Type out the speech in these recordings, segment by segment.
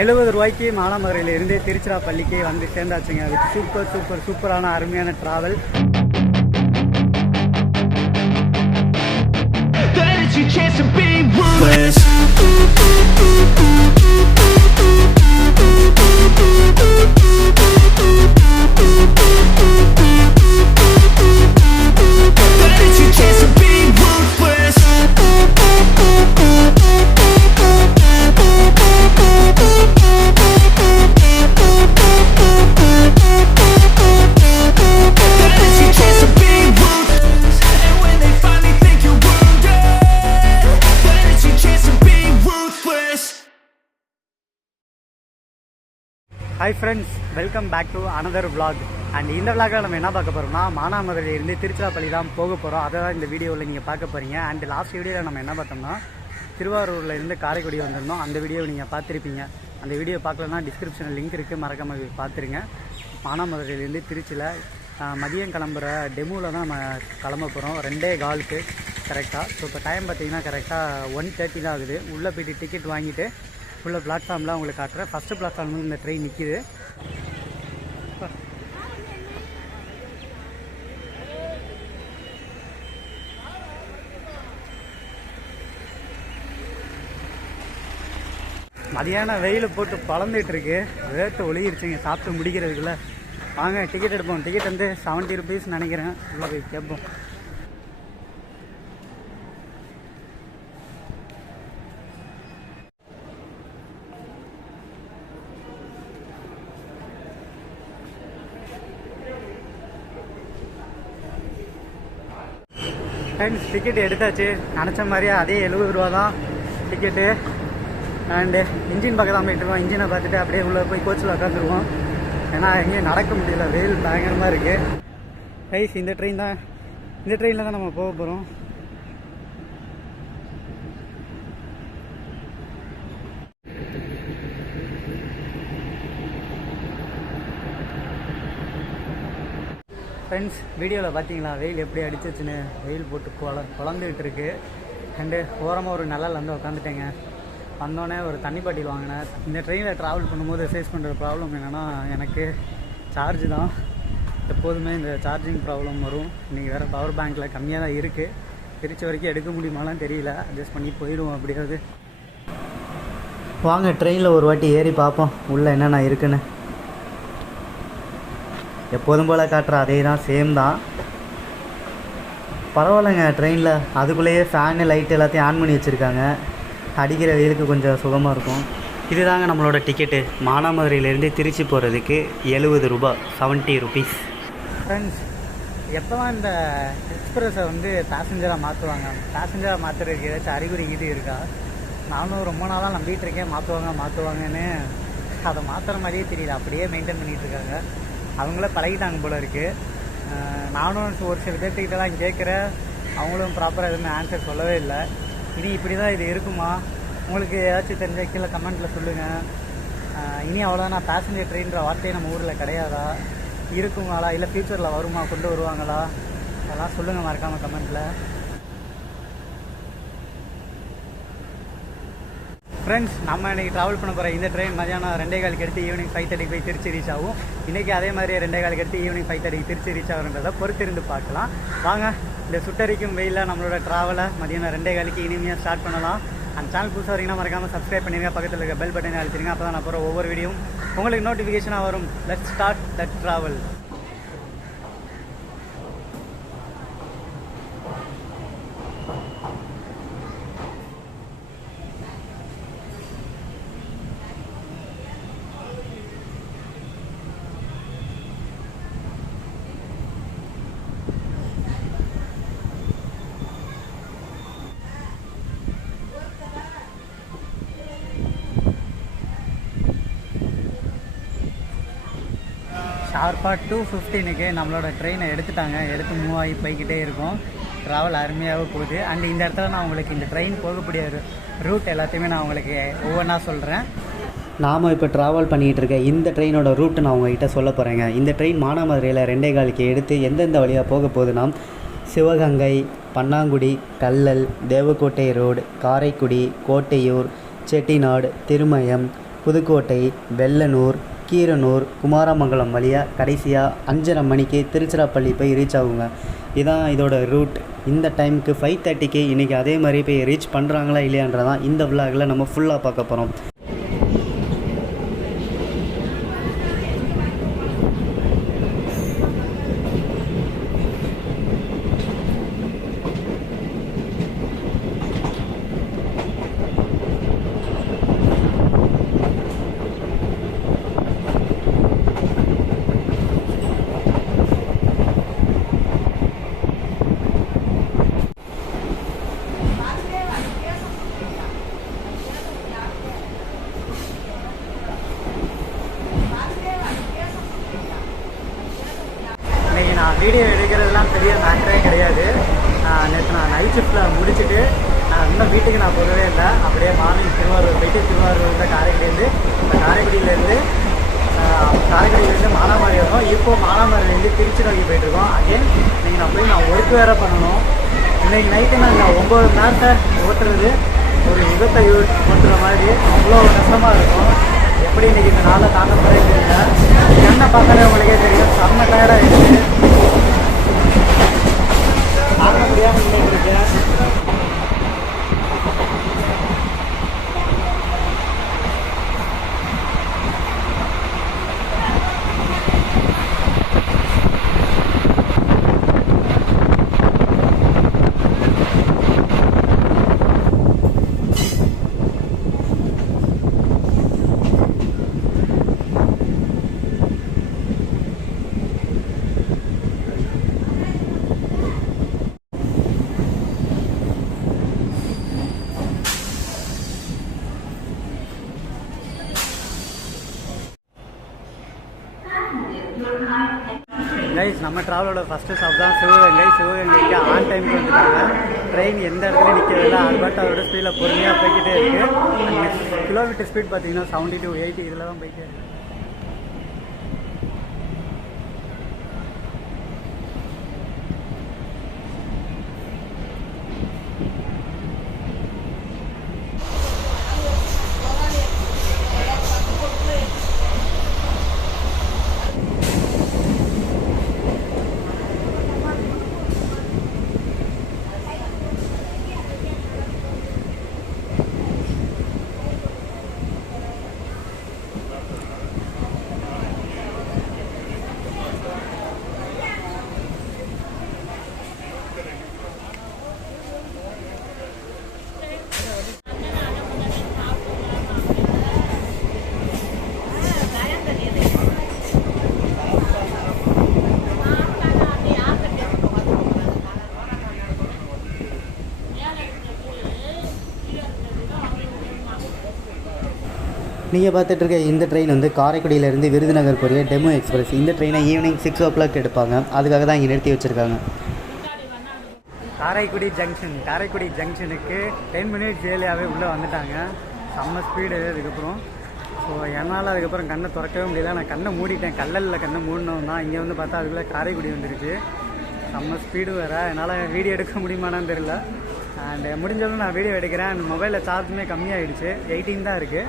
70 ரூபாய்க்கு மானாமதுரையிலிருந்து திருச்சிராப்பள்ளிக்கு வந்து சேர்ந்தாச்சுங்க. அது சூப்பரான அருமையான travel. Hi friends, welcome back to another vlog. And இந்த விளாகில் நம்ம என்ன பார்க்க போகிறோம்னா, மானாமதுரையிலேருந்து திருச்சிராப்பள்ளி தான் போக போகிறோம். அதை தான் இந்த வீடியோவில் நீங்கள் பார்க்க போகிறீங்க. அண்ட் லாஸ்ட் வீடியோவில் நம்ம என்ன பார்த்தோம்னா, திருவாரூரில் இருந்து காரைக்குடி வந்திருந்தோம். அந்த வீடியோவை நீங்கள் பார்த்துருப்பீங்க. அந்த வீடியோ பார்க்கலன்னா டிஸ்கிரிப்ஷனில் லிங்க் இருக்குது, மறக்காமல் பார்த்துருங்க. மானாமதுரையிலேருந்து திருச்சியில் மதியம் கிளம்புற டெமுவில் தான் நம்ம கிளம்ப போகிறோம். 2:15 கரெக்டாக. ஸோ இப்போ டைம் பார்த்தீங்கன்னா கரெக்டாக 1:30 தான் ஆகுது. உள்ளே போய்ட்டு டிக்கெட் வாங்கிட்டு உள்ள பிளாட்ஃபார்ம்லாம் உங்களுக்கு காட்டுறேன். ஃபஸ்ட்டு பிளாட்ஃபார்ம் இந்த ட்ரெயின் நிற்கிது. மதியானம் வெயில் போட்டு பழந்துட்டு இருக்கு, வேர்த்து ஒளியிருச்சுங்க சாப்பிட்டு முடிக்கிறதுக்குள்ள. வாங்க டிக்கெட் எடுப்போம். டிக்கெட் வந்து 70 ருபீஸ் நினைக்கிறேன். உள்ள போய் கேட்போம். ஃப்ரெண்ட்ஸ், டிக்கெட் எடுத்தாச்சு. நினச்ச மாதிரியே அதே 70 ரூபா தான் டிக்கெட்டு. அண்டு இன்ஜின் பக்கம் தான் போயிட்டு இருக்கோம். இன்ஜினை பார்த்துட்டு அப்படியே உள்ளே போய் கோச்சில் உட்காந்துருவோம். ஏன்னா எங்கேயும் நடக்க முடியல, வெயில் பயங்கரமாக இருக்குது. ரைஸ் இந்த ட்ரெயினில் தான் நம்ம போக போகிறோம். ஃப்ரெண்ட்ஸ், வீடியோவில் பார்த்தீங்களா வெயில் எப்படி அடிச்சிச்சுன்னு? வெயில் போட்டு குழந்துக்கிட்டு இருக்கு. அண்டு ஓரமாக ஒரு நிழல் வந்து உட்காந்துட்டேங்க. வந்தோடனே ஒரு தண்ணி பாட்டில் வாங்கினேன். இந்த ட்ரெயினில் ட்ராவல் பண்ணும்போது ஃபேஸ் பண்ணுற ப்ராப்ளம் என்னென்னா, எனக்கு சார்ஜ் தான் எப்போதுமே இந்த சார்ஜிங் ப்ராப்ளம் வரும். இன்றைக்கி வேறு பவர் பேங்க்கில் கம்மியாக தான் இருக்குது. திருச்சி வரைக்கும் எடுக்க முடியுமாலாம் தெரியல. அட்ஜஸ்ட் பண்ணி போயிடுவோம் அப்படியாவது. வாங்க ட்ரெயினில் ஒரு வாட்டி ஏறி பார்ப்போம் உள்ளே என்னென்ன இருக்குன்னு. எப்போதும் போல் காட்டுற அதே தான், சேம் தான். பரவாயில்லைங்க, ட்ரெயினில் அதுக்குள்ளேயே ஃபேனு லைட்டு எல்லாத்தையும் ஆன் பண்ணி வச்சுருக்காங்க. அடிக்கிற வெயிலுக்கு கொஞ்சம் சுகமாக இருக்கும். இதுதாங்க நம்மளோட டிக்கெட்டு. மானாமதுரையிலேருந்து திருச்சி போகிறதுக்கு 70 ரூபா, 70 ருபீஸ். ஃப்ரெண்ட்ஸ், எப்போ தான் இந்த எக்ஸ்பிரஸை வந்து பேசஞ்சராக மாற்றுவாங்க? பேசஞ்சராக மாற்றுறதுக்கு ஏதாச்சும் அறிகுறி இருக்கா? நானும் ரொம்ப நாளாக நம்பிட்டு இருக்கேன் மாற்றுவாங்கன்னு. அதை மாற்றுற மாதிரியே தெரியல, அப்படியே மெயின்டைன் பண்ணிகிட்ருக்காங்க. அவங்கள பழகிட்டாங்க போல இருக்குது. நானும் ஒரு சில பேர்த்துக்கிட்டலாம் கேட்குறேன், அவங்களும் ப்ராப்பராக எதுவுமே ஆன்சர் சொல்லவே இல்லை. இனி இப்படி தான் இது இருக்குமா? உங்களுக்கு ஏதாச்சும் தெரிஞ்ச கீழே கமெண்ட்டில் சொல்லுங்கள். இனி அவ்வளோதான், நான் பேசஞ்சர் ட்ரெயின்ற வார்த்தையே நம்ம ஊரில் கிடையாதா? இருக்குங்களா? இல்லை ஃப்யூச்சரில் வருமா, கொண்டு வருவாங்களா? அதெல்லாம் சொல்லுங்கள் மறக்காமல் கமெண்ட்டில். ஃப்ரெண்ட்ஸ், நம்ம இன்றைக்கி ட்ராவல் பண்ண போகிற இந்த ட்ரெயின் மதியானம் 2:15 எடுத்து ஈவினிங் 5:30 போய் திருச்சி ரீச் ஆகும். இன்றைக்கி அதே மாதிரி 2:15 எடுத்து ஈவினிங் 5:30 திருச்சி ரீச் ஆகுன்றதை பொறுத்திருந்து பார்க்கலாம். வாங்க இந்த சுட்டரிக்கும் வெயிலில் நம்மளோட ட்ராவலை மதியானம் 2:15 இனிமையாக ஸ்டார்ட் பண்ணலாம். அந்த சேனல் புதுசாக வரீங்கன்னா மறக்காமல் சப்ஸ்கிரைப் பண்ணிடுங்க. பக்கத்தில் இருக்க பெல் பட்டனை அழுத்திடுங்க. அப்போ தான் நான் போகிற ஒவ்வொரு வீடியோவும் உங்களுக்கு நோட்டிஃபிகேஷனாக வரும். Let's start the travel. ஷார்ப்பாக 2:15க்கு நம்மளோட ட்ரெயினை எடுத்து மூவ் ஆகி போய்கிட்டே இருக்கும். ட்ராவல் அருமையாக போகுது. அண்ட் இந்த இடத்துல நான் உங்களுக்கு இந்த ட்ரெயின் போகக்கூடிய ரூட் எல்லாத்தையுமே நான் உங்களுக்கு ஒவ்வொன்றா சொல்கிறேன். நாம் இப்போ ட்ராவல் பண்ணிகிட்டு இருக்க இந்த ட்ரெயினோட ரூட்டு நான் உங்கள்கிட்ட சொல்ல போகிறேங்க. இந்த ட்ரெயின் மானாமதுரையில் 2:15க்கு எடுத்து எந்தெந்த வழியாக போக போகுதுன்னா, சிவகங்கை, பன்னாங்குடி, கல்லல், தேவக்கோட்டை ரோடு, காரைக்குடி, கோட்டையூர், செட்டிநாடு, திருமயம், புதுக்கோட்டை, வெள்ளனூர், கீரனூர், குமாரமங்கலம் வழியாக கடைசியாக 5:30 மணிக்கு திருச்சிராப்பள்ளி போய் ரீச் ஆகுங்க. இதான் இதோட ரூட். இந்த டைமுக்கு 5:30க்கு இன்றைக்கி அதே மாதிரி போய் ரீச் பண்ணுறாங்களா இல்லையான்றதான் இந்த விலாகில் நம்ம ஃபுல்லாக பார்க்க போகிறோம். நான் வீடியோ எடுக்கிறதுலாம் பெரிய மேட்டரே கிடையாது. நேற்று நான் நைட் ஷிஃப்ட்டில் முடிச்சுட்டு இன்னும் வீட்டுக்கு நான் போகவே இல்லை. அப்படியே மார்னிங் திருவாரூர் போயிட்டு திருவாரூரில் காரைக்குடியிலேருந்து மானாமதுரை வரும். இப்போது மானாமதுரையிலேருந்து திருச்சி நோக்கி போயிட்டுருக்கோம். அகெயின் நீங்கள் நான் ஒர்க் வேறு பண்ணணும். இன்றைக்கி நைட்டு நாங்கள் 9 மணி நேரத்தை ஓட்டுறது ஒரு யுகத்தை ஓட்டுற மாதிரி அவ்வளோ கஷ்டமாக இருக்கும். எப்படி இன்றைக்கி இந்த நாளில் தாண்ட போகிறே தெரியல. என்ன பார்த்தாலே உங்களுக்கே தெரியும், செம்ம டயர்டாகிடுச்சு. தாண்ட முடியாமல் நினைக்கிறேன். கைஸ், நம்ம ட்ராவலோட ஃபஸ்ட்டு ஸ்டாப் தான் சிவகங்கைக்கு ஆன் டைமுக்கு வந்துட்டாங்க. ட்ரெயின் எந்த இடத்துல நிற்கிறதில்ல. அதோட ஸ்பீடில் பொறுமையாக போய்கிட்டே இருக்குது. கிலோமீட்டர் ஸ்பீட் பார்த்தீங்கன்னா 70 to 80 இதில் தான் போய்கிட்டே இருக்குது. நீங்கள் பார்த்துட்டு இருக்க இந்த ட்ரெயின் வந்து காரைக்குடியிலேருந்து விருதுநகர் போகிற டெமு எக்ஸ்பிரஸ். இந்த ட்ரெயினை ஈவினிங் 6 o'clock எடுப்பாங்க. அதுக்காக தான் இங்கே நிறுத்தி வச்சுருக்காங்க. காரைக்குடி ஜங்ஷனுக்கு 10 minutes ஏர்லியாகவே உள்ளே வந்துட்டாங்க. செம்ம ஸ்பீடு. அதுக்கப்புறம் என்னால் அதுக்கப்புறம் கண்ணை திறக்கவே முடியல. நான் கண்ணை மூடிட்டேன். கல்லலில் கண்ணை மூடினோம் தான். இங்கே வந்து பார்த்தா அதுக்குள்ளே காரைக்குடி வந்துருச்சு. செம்ம ஸ்பீடு வேறு. என்னால் வீடியோ எடுக்க முடியுமானான்னு தெரியல. அண்ட் முடிஞ்சளவு நான் வீடியோ எடுக்கிறேன். அண்ட் மொபைலில் சார்ஜுமே கம்மியாகிடுச்சு. 18 தான் இருக்குது.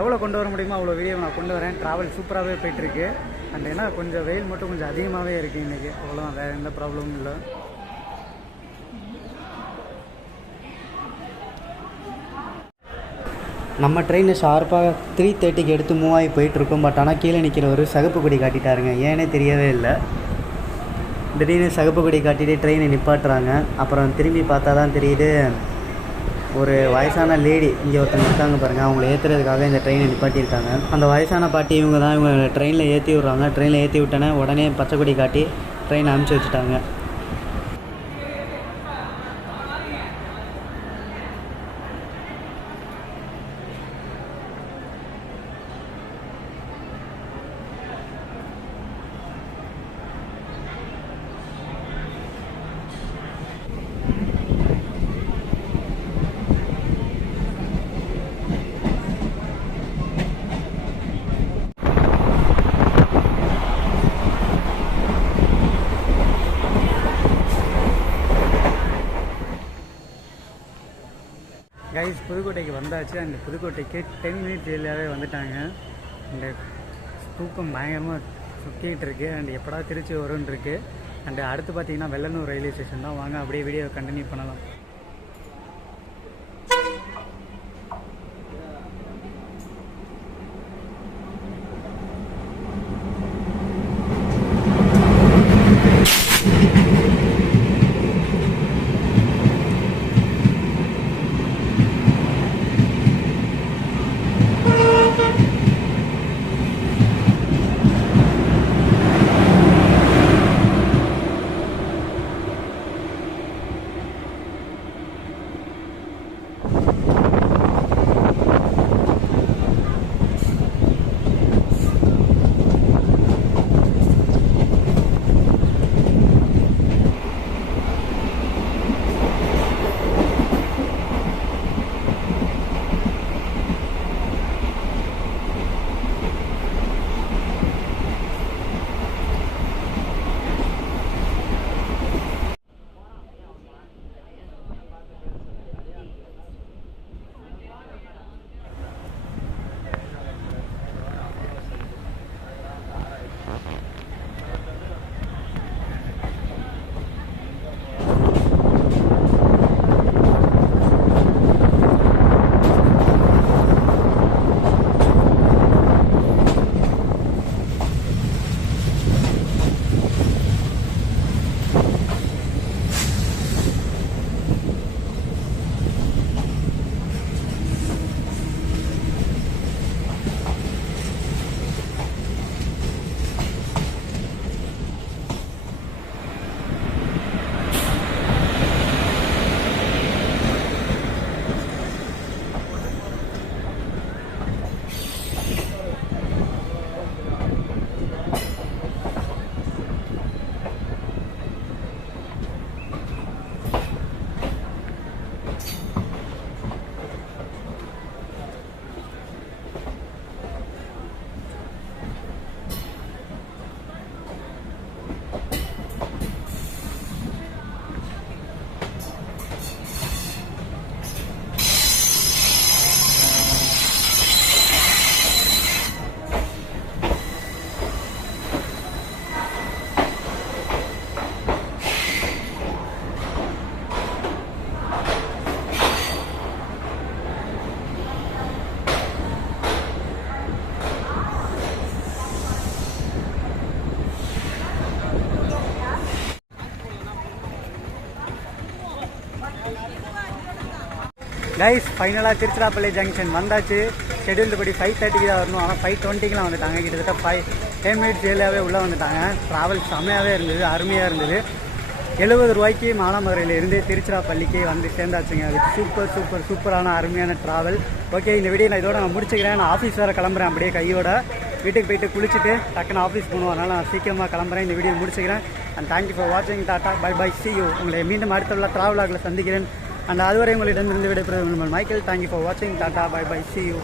எவ்வளோ கொண்டு வர முடியுமோ அவ்வளோ வீடியோ நான் கொண்டு வரேன். ட்ராவல் சூப்பராகவே போய்ட்டுருக்கு. அண்ட் ஏன்னா கொஞ்சம் வெயில் மட்டும் கொஞ்சம் அதிகமாகவே இருக்குது இன்றைக்கி. அவ்வளோதான், வேறு எந்த ப்ராப்ளமும் இல்லை. நம்ம ட்ரெயினை ஷார்ப்பாக 3:30க்கு எடுத்து மூவ் ஆகி போயிட்டுருக்கோம். பட் ஆனால் கீழே நிற்கிற ஒரு சகப்பு கொடி காட்டிட்டாருங்க. ஏன்னே தெரியவே இல்லை. திடீர்னு சகப்பு கொடி காட்டிட்டு ட்ரெயினை நிப்பாட்டுறாங்க. அப்புறம் திரும்பி பார்த்தா தான் தெரியுது, ஒரு வயசான லேடி இங்கே ஒருத்தவங்க இருக்காங்க பாருங்கள். அவங்கள ஏற்றுறதுக்காக இந்த ட்ரெயினை நிப்பாட்டியிருக்காங்க. அந்த வயசான பாட்டி இவங்க தான். இவங்க ட்ரெயினில் ஏற்றி விட்றாங்க. ட்ரெயினில் ஏற்றி விட்டோன்னே உடனே பச்சை கொடி காட்டி ட்ரெயினை அனுப்பிச்சி வச்சுட்டாங்க. கைஸ் புதுக்கோட்டைக்கு வந்தாச்சு. அந்த புதுக்கோட்டைக்கு 10 மினிட்ஸ் ஏர்லியாகவே வந்துட்டாங்க. இந்த தூக்கம் பயங்கரமாக சுற்றிக்கிட்டு இருக்கு. அண்ட் எப்படா திருச்சி வரும்னு இருக்கு. அண்ட் அடுத்து பார்த்தீங்கன்னா வெள்ளனூர் ரயில்வே ஸ்டேஷன் தான். வாங்க அப்படியே வீடியோ கண்டினியூ பண்ணலாம். கைஸ் ஃபைனலாக திருச்சிராப்பள்ளி ஜங்ஷன் வந்தாச்சு. ஷெடியூல்டு படி 5:30 தான் வரணும். ஆனால் 5:20 வந்துட்டாங்க. கிட்டத்தட்ட 10 மினிட்ஸ் ஏர்லியாகவே உள்ளே வந்துட்டாங்க. ட்ராவல் செம்மையாகவே இருந்தது, அருமையாக இருந்தது. 70 ரூபாய்க்கு மானாமதுரையில் இருந்து திருச்சிராப்பள்ளிக்கு வந்து சேர்ந்தாச்சுங்க. அது சூப்பரான அருமையான ட்ராவல். ஓகே, இந்த வீடியோ நான் இதோட முடிச்சுக்கிறேன். நான் ஆஃபீஸ் வேறு கிளம்புறேன். அப்படியே கையோட வீட்டுக்கு போயிட்டு குளிச்சுட்டு டக்குன்னு ஆஃபீஸ் போகணும். அதனால் நான் சீக்கிரமாக கிளம்புறேன். இந்த வீடியோ முடிச்சுக்கிறேன். அண்ட் தேங்க்யூ ஃபார் வாட்சிங். Tata bye bye, see you. உங்களை மீண்டும் அடுத்த ட்ராவல் ஆகில் சந்திக்கிறேன். அண்ட் அதுவரை உங்களிடமிருந்து விடைபெறுவது மைக்கேல். தேங்க்யூ ஃபார் வாட்சிங். Tata bye bye, see you.